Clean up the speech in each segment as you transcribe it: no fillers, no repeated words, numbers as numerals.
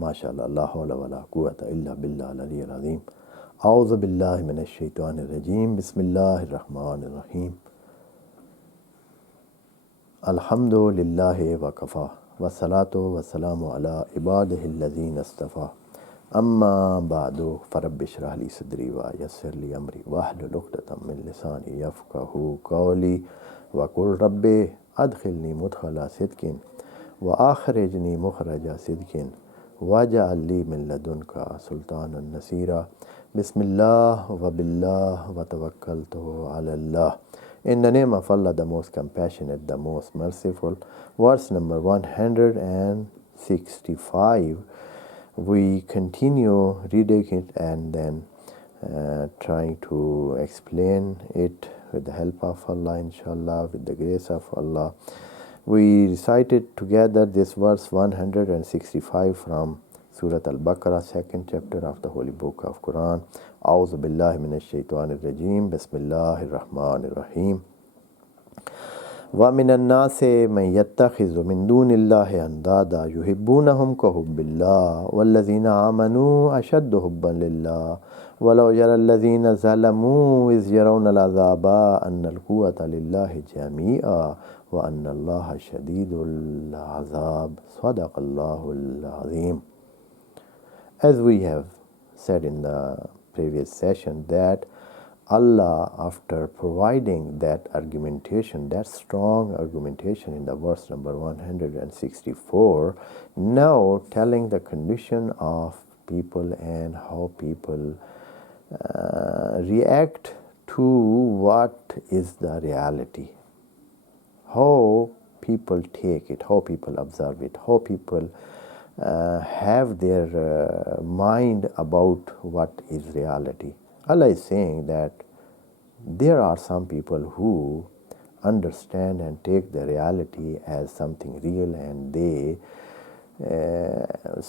MashaAllah, la hawla wa la quwwata illa billah al-ali al-azim. A'udhu billahi minash shaitanir rajim. Bismillahir rahmanir rahim. Alhamdulillahi wa kafa. Wa salatu wa salamu ala ibadihi alladhina istafa. Amma ba'du, farabbi shrah li sadri wa yassir li amri wahlul 'uqdatam min lisani yafqahu qawli wa qul rabbi adkhilni mudkhala sidqin wa akhrijni mukhraja sidqin waj'al li min ladunka sultanan nasira. Bismillah wa billah wa tawakkaltu ala Allah. In the name of Allah, the most compassionate, the most merciful. Verse number 165. We continue reading it and then trying to explain it with the help of Allah, inshallah, with the grace of Allah. We recited together this verse 165 from Surah Al-Baqarah, second chapter of the Holy Book of Quran. A'udhu billahi minash shaitanir rajim. Bismillahir rahmanir rahim. وَمِنَ النَّاسِ مَنْ يَتَّخِذُ مِنْ دُونِ اللَّهِ أَنْدَادًا يُحِبُّونَهُمْ كَحُبِّ اللَّهِ وَالَّذِينَ آمَنُوا أَشَدُّ حُبًّا لِلَّهِ وَلَوْ يَرَى الَّذِينَ ظَلَمُوا إِذْ يَرَوْنَ الْعَذَابَ أَنَّ الْقُوَّةَ لِلَّهِ جَمِيعًا وَأَنَّ اللَّهَ شَدِيدُ الْعَذَابِ. صدق الله العظيم. As we have said in the previous session, that Allah, after providing that argumentation, that strong argumentation in the verse number 164, now telling the condition of people and how people react to what is the reality, how people take it, how people observe it, how people have their mind about what is reality. Allah is saying that there are some people who understand and take the reality as something real, and they,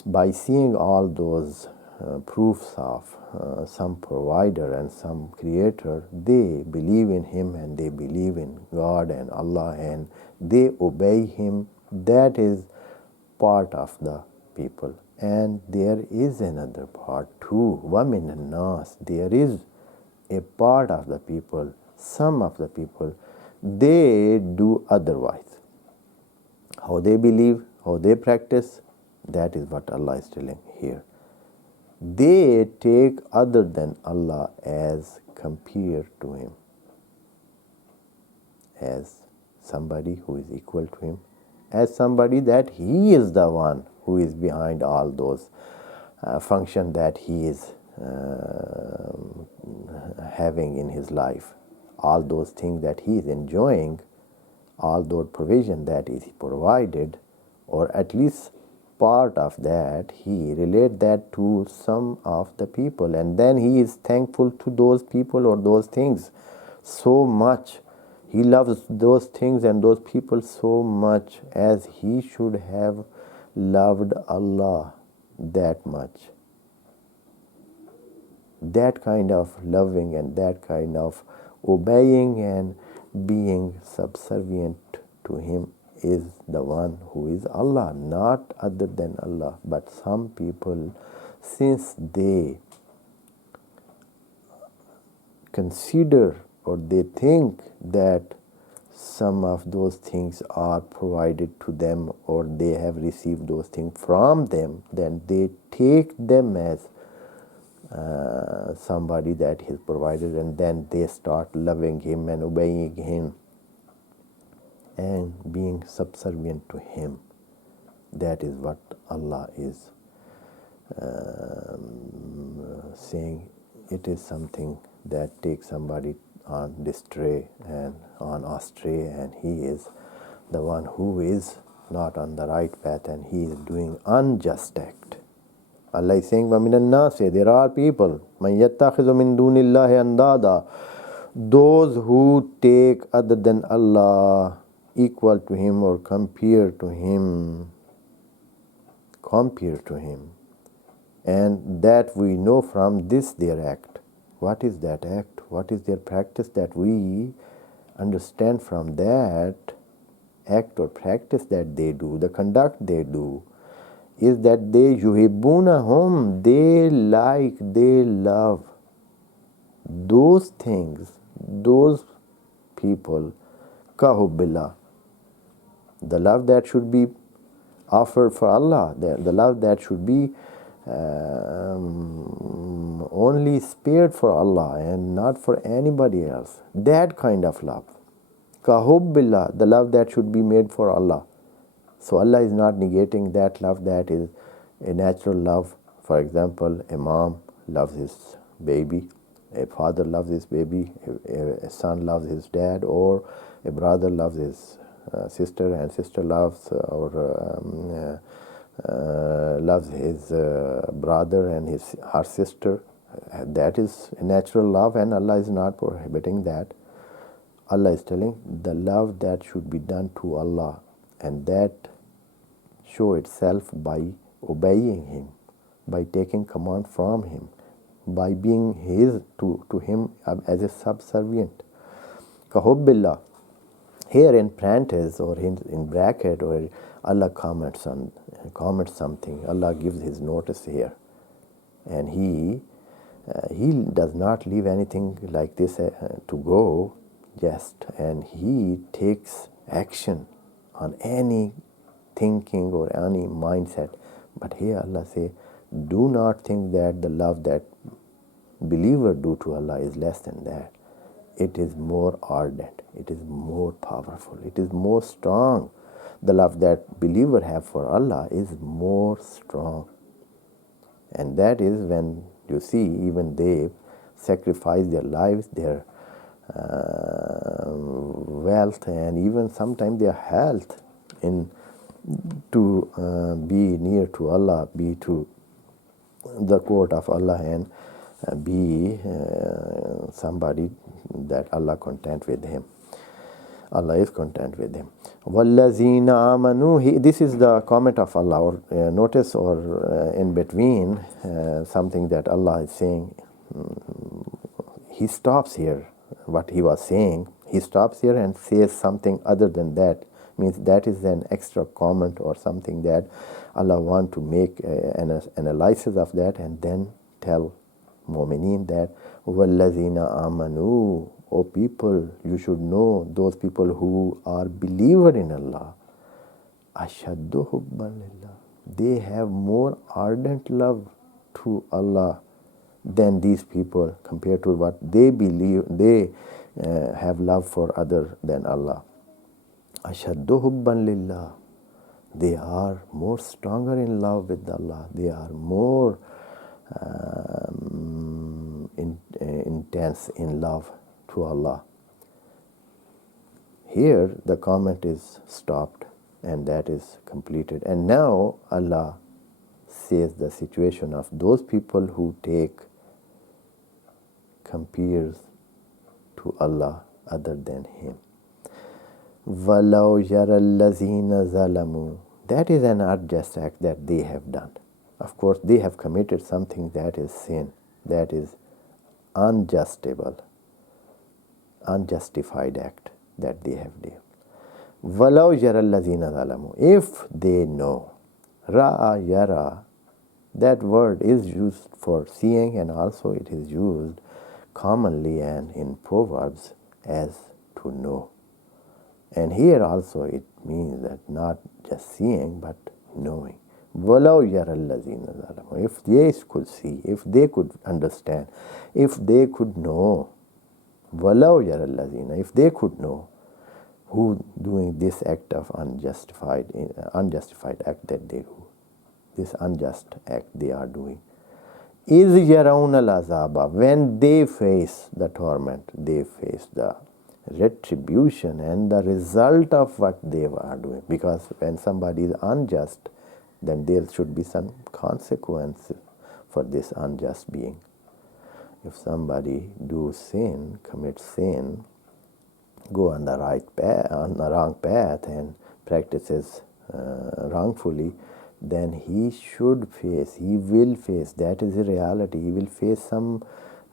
by seeing all those proofs of some provider and some creator, they believe in him and they believe in God and Allah and they obey him. That is part of the people. And there is another part too. وَمِنَ النَّاسِ, there is a part of the people, some of the people, they do otherwise. How they believe, how they practice, that is what Allah is telling here. They take other than Allah as compared to him, as somebody who is equal to him, as somebody that he is the one who is behind all those functions that he is having in his life, all those things that he is enjoying, all those provision that is provided, or at least part of that, he relate that to some of the people, and then he is thankful to those people or those things so much. He loves those things and those people so much as he should have loved Allah that much. That kind of loving and that kind of obeying and being subservient to him is the one who is Allah, not other than Allah. But some people, since they consider or they think that some of those things are provided to them or they have received those things from them, then they take them as somebody that is provided, and then they start loving him and obeying him and being subservient to him. That is what Allah is saying. It is something that takes somebody on astray, and he is the one who is not on the right path and he is doing unjust act. Allah is saying, وَمِنَ النَّاسِ, there are people, مَنْ يَتَّخِذُ مِنْ دُونِ اللَّهِ أَنْدَادًا, those who take other than Allah equal to him or compare to him, and that we know from this their act. What is that act? What is their practice that we understand from that act or practice that they do, the conduct they do, is that they yuhibbunahum, they like, they love those things, those people, kahubbillah, the love that should be offered for Allah, the love that should be only spared for Allah and not for anybody else. That kind of love. Kahubbillah, the love that should be made for Allah. So Allah is not negating that love that is a natural love. For example, a mom loves his baby, a father loves his baby, a son loves his dad, or a brother loves his sister, and sister loves loves his brother and her sister. That is a natural love, and Allah is not prohibiting that. Allah is telling the love that should be done to Allah, and that show itself by obeying Him, by taking command from Him, by being His to Him as a subservient. Kahubbillah. Here in parenthesis or in bracket, or Allah comments something. Allah gives His notice here, and He does not leave anything like this to go just, and He takes action on any thinking or any mindset. But here Allah say, do not think that the love that believer do to Allah is less than that. It is more ardent, it is more powerful, it is more strong. The love that believer have for Allah is more strong. And that is when you see even they sacrifice their lives, their wealth, and even sometimes their health to be near to Allah, be to the court of Allah, and be somebody that Allah content with him. Allah is content with him. وَالَّذِينَ آمَنُوا. This is the comment of Allah, or notice, or in between something that Allah is saying. He stops here what he was saying. He stops here and says something other than that. Means that is an extra comment or something that Allah want to make an analysis of that, and then tell Mu'mineen that وَالَّذِينَ آمَنُوا. O people, you should know those people who are believer in Allah. أَشَدُّ حُبًّا لِلَّهِ. They have more ardent love to Allah than these people compared to what they believe. They have love for other than Allah. أَشَدُّ حُبًّا لِلَّهِ. They are more stronger in love with Allah. They are more intense in love to Allah. Here the comment is stopped, and that is completed. And now Allah says the situation of those people who compares to Allah other than Him. وَلَوْ يَرَى الَّذِينَ ظَلَمُوا. That is an unjust act that they have done. Of course, they have committed something that is sin, that is unjustified act that they have done. وَلَوْ يَرَى الَّذِينَ ظَلَمُوا. If they know. Ra'a, yara, that word is used for seeing, and also it is used commonly and in Proverbs as to know. And here also it means that not just seeing but knowing. وَلَوْ يَرَى الَّذِينَ ظَلَمُوا. If they could see, if they could understand, if they could know. وَلَوْ يَرَى الَّذِينَ. If they could know who doing this act of unjustified act that they do, this unjust act they are doing. إِذْ يَرَوْنَ الْعَذَابَ. When they face the torment, they face the retribution and the result of what they are doing. Because when somebody is unjust, then there should be some consequence for this unjust being. If somebody commits sin, go on the wrong path and practices wrongfully, then he will face, that is a reality, he will face some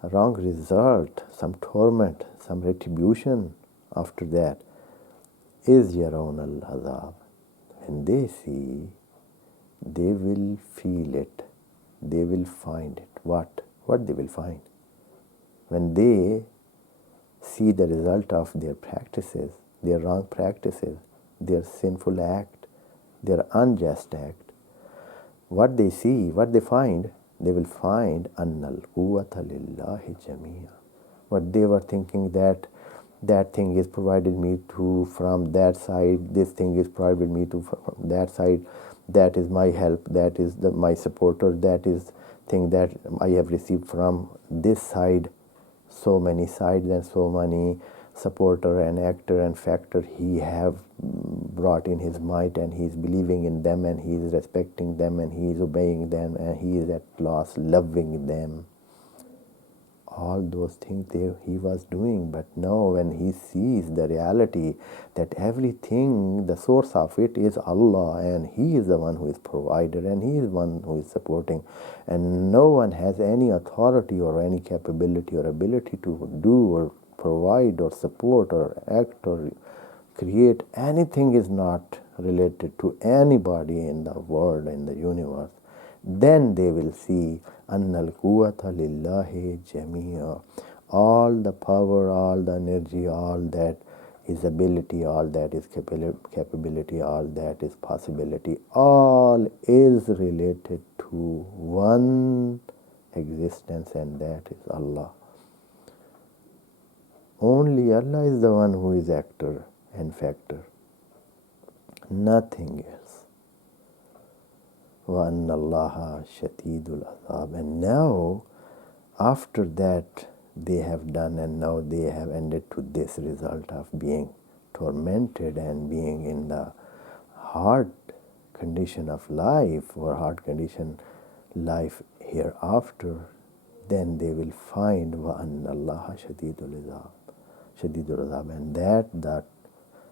wrong result, some torment, some retribution after that. Is yarawna al-azab. When they see they will feel it, they will find it. What they will find? When they see the result of their practices, their wrong practices, their sinful act, their unjust act, what they see, what they find, they will find annal quwwata lillahi jamia. What they were thinking, that thing is provided me to from that side, this thing is provided me to from that side, that is my help, that is my supporter, that is thing that I have received from this side. So many sides and so many supporter and actor and factor he have brought in his might, and he is believing in them, and he is respecting them, and he is obeying them, and he is at last loving them. All those things he was doing, but now when he sees the reality that everything, the source of it is Allah, and he is the one who is provider, and he is one who is supporting, and no one has any authority or any capability or ability to do or provide or support or act or create anything, is not related to anybody in the world, in the universe. Then they will see annal quwwata lillahi jamia. All the power, all the energy, all that is ability, all that is capability, all that is possibility, all is related to one existence, and that is Allah. Only Allah is the one who is actor and factor, nothing else. وَأَنَّ اللَّهَ شَدِيدُ الْعَذَابِ. And now, after that they have done, and now they have ended to this result of being tormented and being in the hard condition of life, or hard condition life hereafter, then they will find وَأَنَّ اللَّهَ شَدِيدُ الْعَذَابِ, and that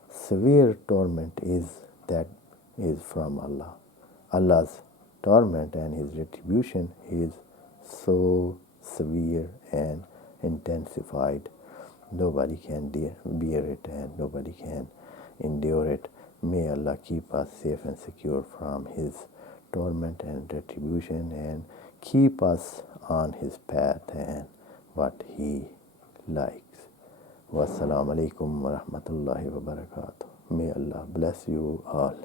severe torment is from Allah. Allah's torment and his retribution is so severe and intensified. Nobody can bear it, and nobody can endure it. May Allah keep us safe and secure from his torment and retribution, and keep us on his path and what he likes. Wassalamu alaikum wa rahmatullahi wa barakatuh. May Allah bless you all.